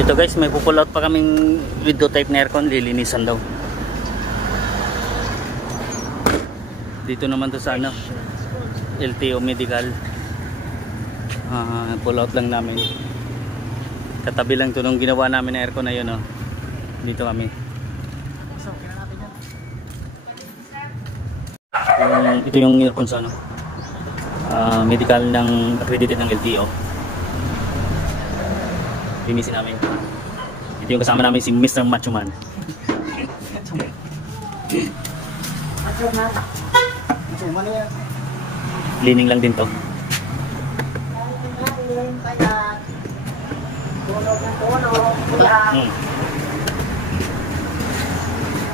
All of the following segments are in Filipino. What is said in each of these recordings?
Dito guys, may pull out pa kaming window type na aircon, lilinisan daw. Dito naman to sa ano, LTO Medical. Pull out lang namin. Katabi lang to nung ginawa namin na aircon na yun, oh. Dito kami. Ito yung aircon sa ano, medical ng accredited ng LTO. Linisin namin. Ito yung kasama namin, si Mr. Macho Man. Cleaning lang din to.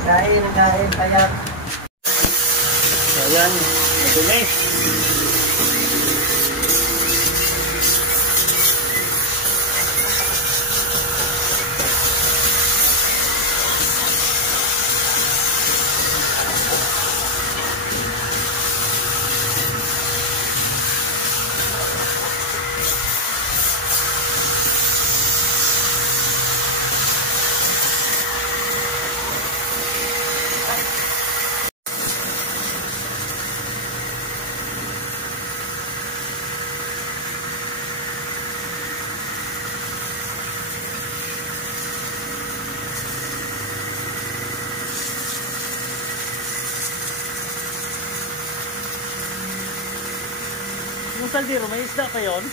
Kain, payat. So yan, madumi. Yung saldero, may isda pa yun?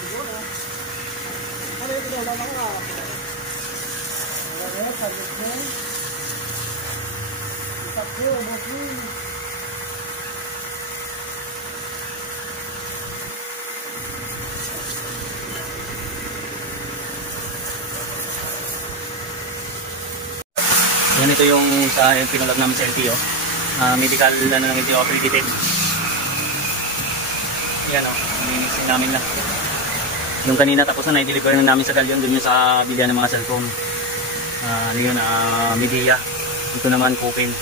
Siguro. Ano yung pinala mga nga? Wala rin, salit mo. Isakyo, bossy. Yan, ito yung sa pinulag namin sa LTO. Medical ano ng LTO accredited. Yan o, linisin namin lang. Yung kanina tapos na i-deliver na namin sa Galyon, dun yung sa bilihan ng mga cellphone. Ano yun, Media. Ito naman, Copen.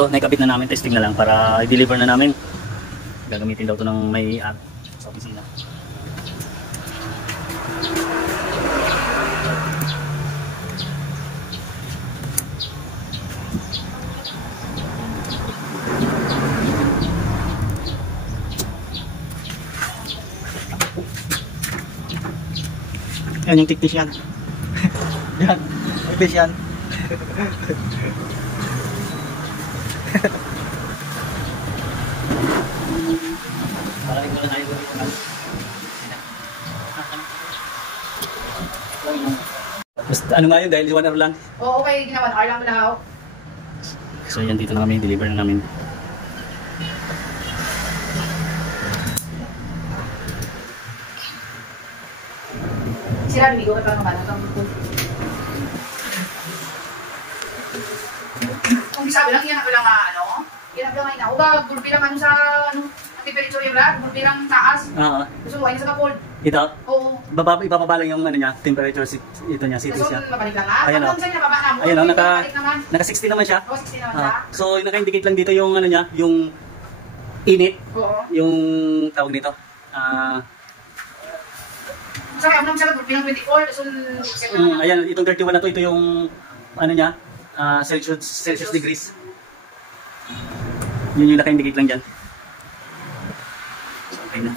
Ito, naikabit na namin, testing na lang para i-deliver na namin. Gagamitin daw ito ng may app sa opisina. Yan yung technician. Yan, technician. Basta ano nga yun, dahil 1 hour lang. Oo, okay, ginawa 1 hour lang mo lang ako. So yan, dito na kami, deliver na namin. Sila, lumigo ka pa naman ang kung sabi lang, yan ako lang ano, yan ako lang ina. O ba, gulpi lang ano sa, ano, ang temperature yung rad, gulpi lang taas. Oo. Gusto mo, ayun sa kapol. Ito? Oo. Ibababa lang yung ano niya, temperature, ito niya, CT siya. Gusto mo, mabalik lang ha? Ayan o. Pag sa'yo nababa na mo, Ayan o, mabalik naman. naka 60 naman siya. Oo, 60 naman siya. So, naka-indicate lang dito yung ano niya, yung init. Oo. Yung tawag nito. Sorry, ako naman siya group ng 24. So, Ayan, itong 31 na to, ito yung ano niya, Celsius degrees. Yun yung naka-indicate lang dyan. So, okay na.